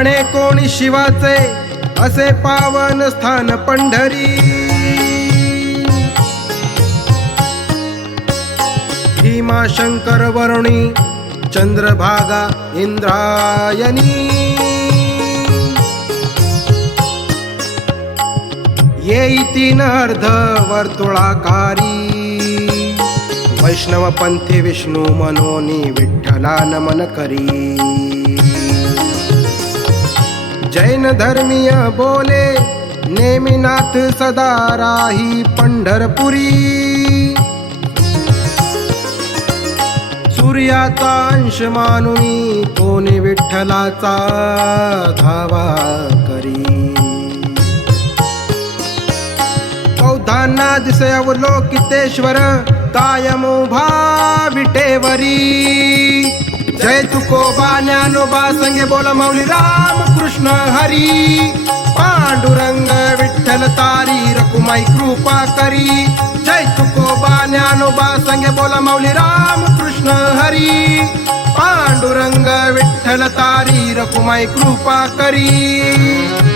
म्हणे कोणी शिवाचे असे पावन स्थान पंढरी भीमा शंकर वरुणी चंद्रभागा इंद्रायणी येई तीन अर्ध वर्तुळाकारी पंथी विष्णू मनोनी विठ्ठला नमन करी जैन धर्मीय बोले नेमिनाथ सदा राही पंढरपुरी सूर्याचा अंश मानुनी कोणी विठ्ठलाचा धावा करी बौद्धांना दिसे अवलोकितेश्वर कायम उभा विटेवरी जय तुकोबा ज्ञानोबा संगे बोला माऊली राम कृष्ण हरी पांडुरंग विठ्ठल तारी रकुमाई कृपा करी जय तुकोबा ज्ञानोबा संगे बोला माऊली राम कृष्ण हरी पांडुरंग विठ्ठल तारी रकुमाई कृपा करी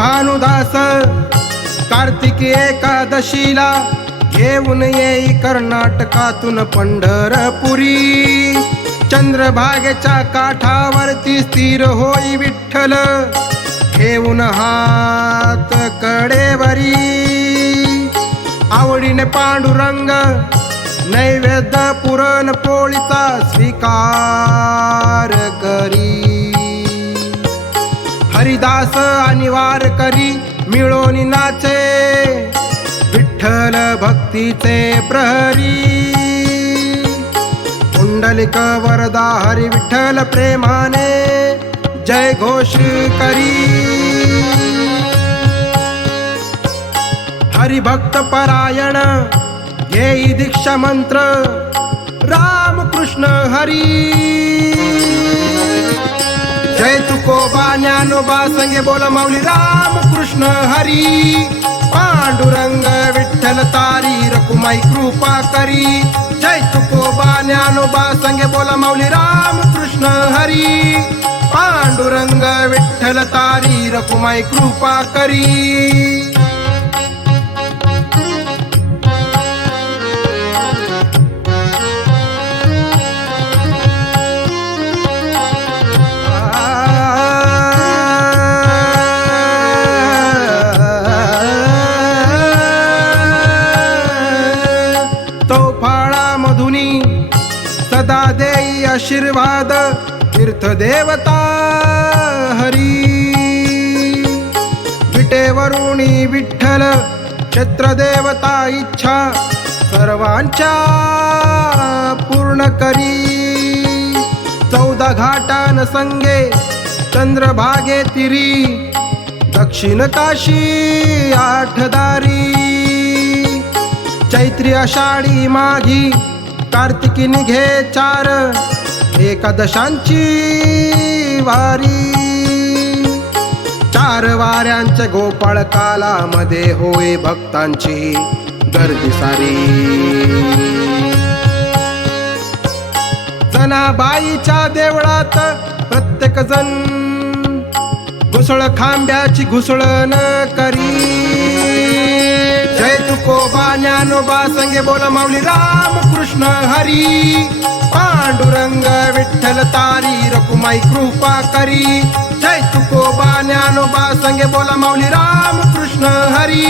भानुदास कार्तिक एकादशीला घेऊन येई कर्नाटकातून पंढरपुरी चंद्रभागेच्या काठावरती स्थिर होई विठ्ठल घेऊन हात कडेवरी आवडीने पांडुरंग नैवेद्य पुरण पोळीचा स्वीकार करी हरिदास अनिवार करी मिळोनी नाचे विठ्ठल भक्तीचे प्रहरी कुंडलिक वरदा हरी विठ्ठल प्रेमाने जय घोष करी हरिभक्त परायण येई दीक्षा मंत्र राम कृष्ण हरी कोबा ज्ञानोबा संगे बोला माऊली राम कृष्ण हरी पांडुरंग विठ्ठल तारी रकुमाई कृपा करी जय तुकोबा ज्ञानोबा संगे बोला माऊली राम कृष्ण हरी पांडुरंग विठ्ठल तारी रकुमाई कृपा करी मधुनी सदा देई आशीर्वाद तीर्थ देवता हरी वरुणी विठ्ठल क्षेत्र देवता इच्छा सर्वांच्या पूर्ण करी चौदा घाटान संगे चंद्रभागे तिरी दक्षिण काशी आठदारी चैत्री आषाढी माघी कार्तिकी निघे चार एकादशांची वारी चार वाऱ्यांच्या गोपाळ कालामध्ये होय भक्तांची गर्दी सारी बाईच्या देवळात प्रत्येक जण घुसळ खांब्याची घुसळ न करी जय तुकोबा ज्ञानोबा संगे बोला माऊली राम कृष्ण हरी पांडुरंग विठ्ठल तारी रकुमाई कृपा करी जय तुकोबा ज्ञानोबा संगे बोला माऊली राम कृष्ण हरी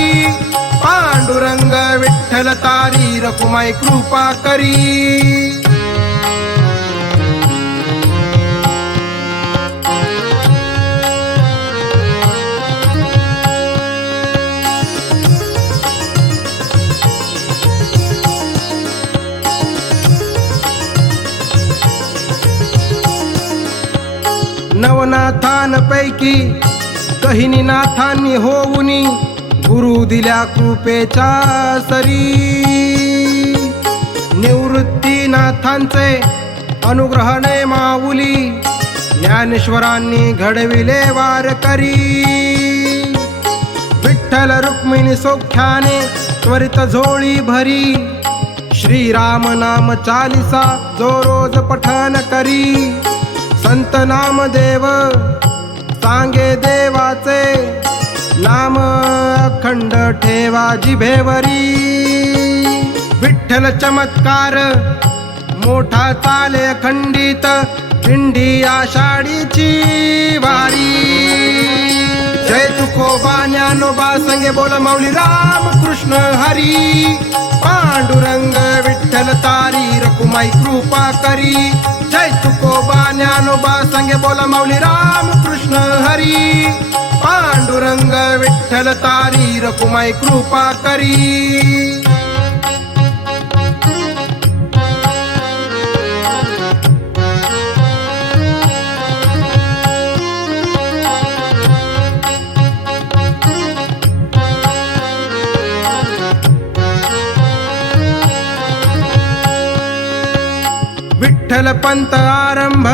पांडुरंग विठ्ठल तारी रकुमाई कृपा करी नवनाथांपैकी कहिनी नाथानी होऊनी गुरु दिल्या कृपेच्या सरी निवृत्ती नाथांचे ने माऊली ज्ञानेश्वरांनी घडविले वार करी। विठ्ठल रुक्मिणी सोख्याने त्वरित झोळी भरी श्रीराम नाम चालिसा जो रोज पठन करी संत नाम देव सांगे देवाचे नाम अखंड ठेवा जिभेवरी विठ्ठल चमत्कार मोठा चाले खंडित खिंडी आषाढीची वारी जय तुकोबा ज्ञानोबा संगे बोल माऊली राम कृष्ण हरी पांडुरंग विठ्ठल तारी रकुमाई कृपा करी जय तुकोबा ज्ञानोबा संगे बोला माऊली राम कृष्ण हरी पांडुरंग विठ्ठल तारी रकुमाई कृपा करी विठ्ठल पंत आरंभ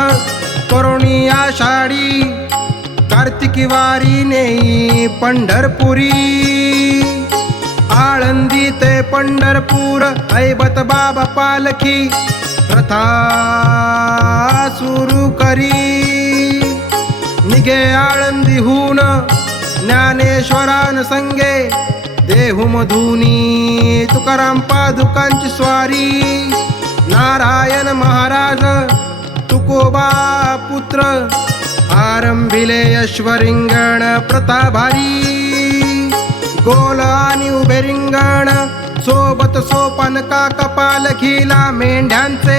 करुणी आषाढी कार्तिकी वारी नेई पंढरपुरी आळंदी ते पंढरपूर ऐबत बाबा पालखी प्रथा सुरू करी निघे आळंदीहून ज्ञानेश्वरान संगे देहु मधुनी तुकाराम पादुकांची स्वारी नारायण महाराज तुकोबा पुत्र आरंभिले यश्वरिंगण प्रताभारी गोल आणि उभे रिंगण सोबत सोपन का कपाल खिला मेंढ्यांचे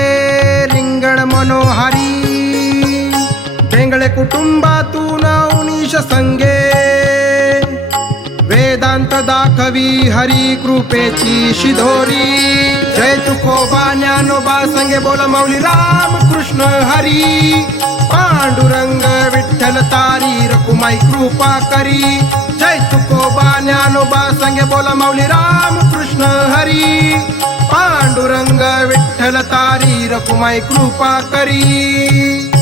रिंगण मनोहारी बेंगळे कुटुंबातून उनिश संगे वेदांत दा कवी हरी कृपेची शिधोरी जय तुकोबा ज्ञानोबा संगे बोला माऊली राम कृष्ण हरी पांडुरंग विठ्ठल तारी रकुमाई कृपा करी जय तुकोबा ज्ञानोबा संगे बोला माऊली राम कृष्ण हरी पांडुरंग विठ्ठल तारी रकुमाई कृपा करी